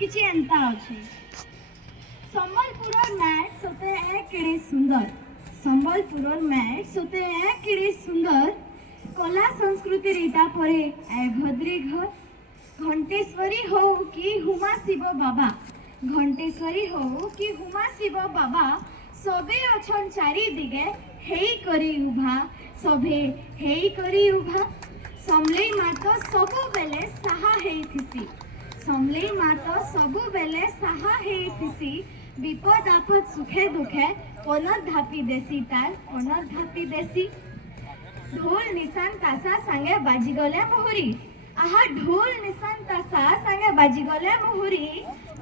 किछि एंता अछि। संबलपुर मैट सोते है केड़े सुंदर, संबलपुर मैट सोते है केड़े सुंदर, कला संस्कृति रीता परे ए भद्री घर, घंटेश्वरी हो कि हुमा शिव बाबा, घंटेश्वरी हो कि हुमा शिव बाबा, सबे अछन चारि दिगे हेई करी उभा, सभे हेई करी उभा, समलेई मातो सबु बेले साहा हेई थिसी, समलेई मातो सबु बेले साहा हेई थिसी, विपद आपद सुखे दुखे पनर धापी देसी तार पनर धापी देसी। ढोल निशान तासा संगे बाजी गले मुहुरी, आहा ढोल निशान तासा संगे बाजी गले मुहुरी,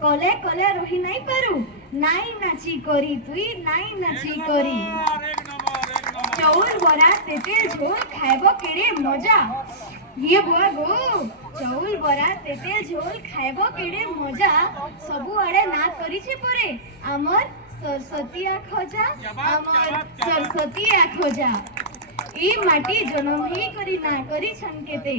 कले कले रही नहीं पारू, नाई नाची करी तुई नाई नाची करी। चौल बरा तेतेल झोल खाइबो केड़े मजा, ये बुआ गो चौल बरा तेतेल झोल खाइबो केड़े मजा, सबु आड़े ना करिछि परे आमर सरस्वती आखोजा, आमर सरस्वती आखोजा। ई माटी जन्म ही करी ना करी छनकेते,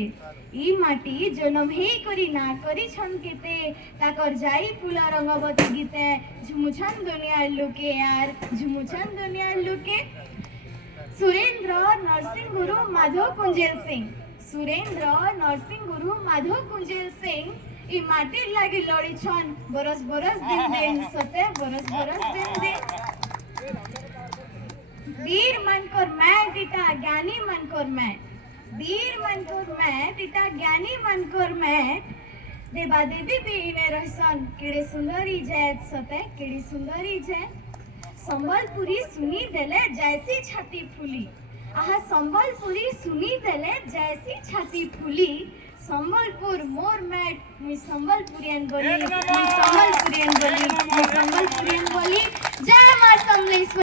ई माटी जन्म ही करी ना करी छनकेते, ताकर जाई फूल रंगवती गीते झुमुछन दुनिया लुके यार झुमुछन दुनिया लुके। सुरेंद्र नरसिंह गुरु माधव कुंजेल सिंह, सुरेंद्र नरसिंह गुरु माधव कुंजेल सिंह ई माटी लागी लड़ी छन बरस बरस दिन दिन सते बरस बरस दिन दिन। वीर मनकर मैं टीटा ज्ञानी मनकर मैं, वीर मनकर मैं टीटा ज्ञानी मनकर मैं, देवा देवी भी इने रहसन केड़े सुंदरी जैत सते केड़ी सुंदरी जैत। संबलपुरी सुनी देले जैसी छाती फूली, आहा संबलपुरी सुनी देले जैसी छाती फूली, संबलपुर मोर मैट मुई संबलपुरियन बोली मुई संबलपुरियन बोली।